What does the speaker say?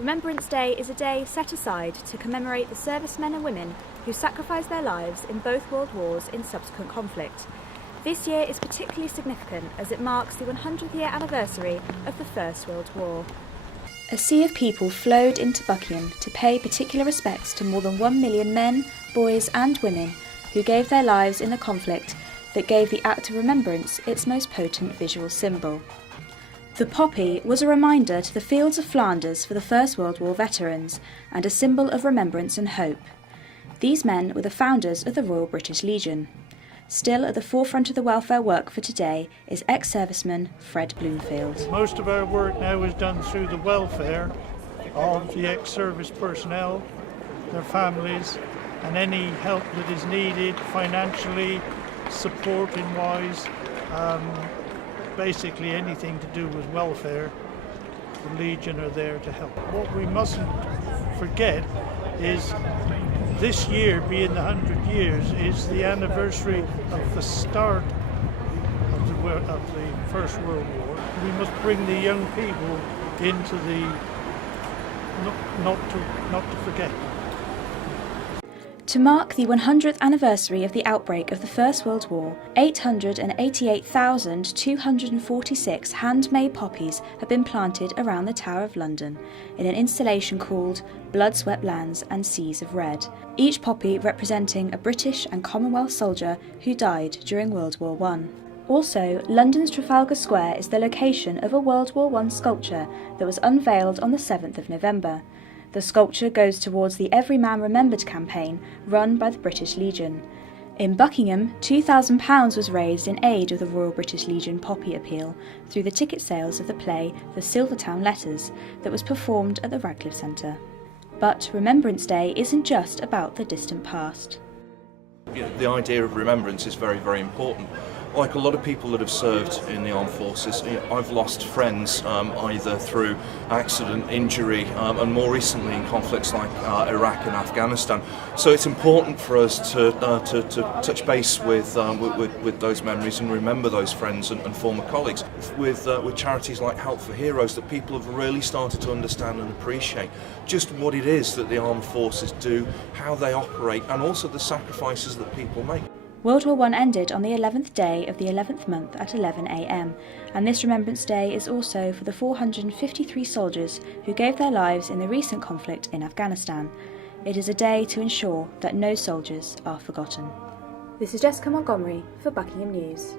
Remembrance Day is a day set aside to commemorate the servicemen and women who sacrificed their lives in both world wars in subsequent conflict. This year is particularly significant as it marks the 100th-year anniversary of the First World War. A sea of people flowed into Buckingham to pay particular respects to more than 1 million men, boys and women who gave their lives in the conflict that gave the act of remembrance its most potent visual symbol. The poppy was a reminder to the fields of Flanders for the First World War veterans and a symbol of remembrance and hope. These men were the founders of the Royal British Legion. Still at the forefront of the welfare work for today is ex-serviceman Fred Bloomfield. Most of our work now is done through the welfare of the ex-service personnel, their families, and any help that is needed financially, supporting-wise, basically anything to do with welfare. The Legion are there to help. What we mustn't forget is this year, being the 100 years, is the anniversary of the start of the First World War. We must bring the young people into the not to forget. To mark the 100th anniversary of the outbreak of the First World War, 888,246 handmade poppies have been planted around the Tower of London in an installation called Blood, Sweat, Lands and Seas of Red, each poppy representing a British and Commonwealth soldier who died during World War I. Also, London's Trafalgar Square is the location of a World War I sculpture that was unveiled on the 7th of November. The sculpture goes towards the Every Man Remembered campaign run by the British Legion. In Buckingham, £2,000 was raised in aid of the Royal British Legion Poppy Appeal through the ticket sales of the play The Silvertown Letters that was performed at the Radcliffe Centre. But Remembrance Day isn't just about the distant past. The idea of remembrance is very, very important. Like a lot of people that have served in the armed forces, I've lost friends either through accident, injury, and more recently in conflicts like Iraq and Afghanistan. So it's important for us to touch base with those memories and remember those friends and former colleagues. With charities like Help for Heroes, that people have really started to understand and appreciate just what it is that the armed forces do, how they operate, and also the sacrifices that people make. World War I ended on the 11th day of the 11th month at 11 a.m, and this Remembrance Day is also for the 453 soldiers who gave their lives in the recent conflict in Afghanistan. It is a day to ensure that no soldiers are forgotten. This is Jessica Montgomery for Buckingham News.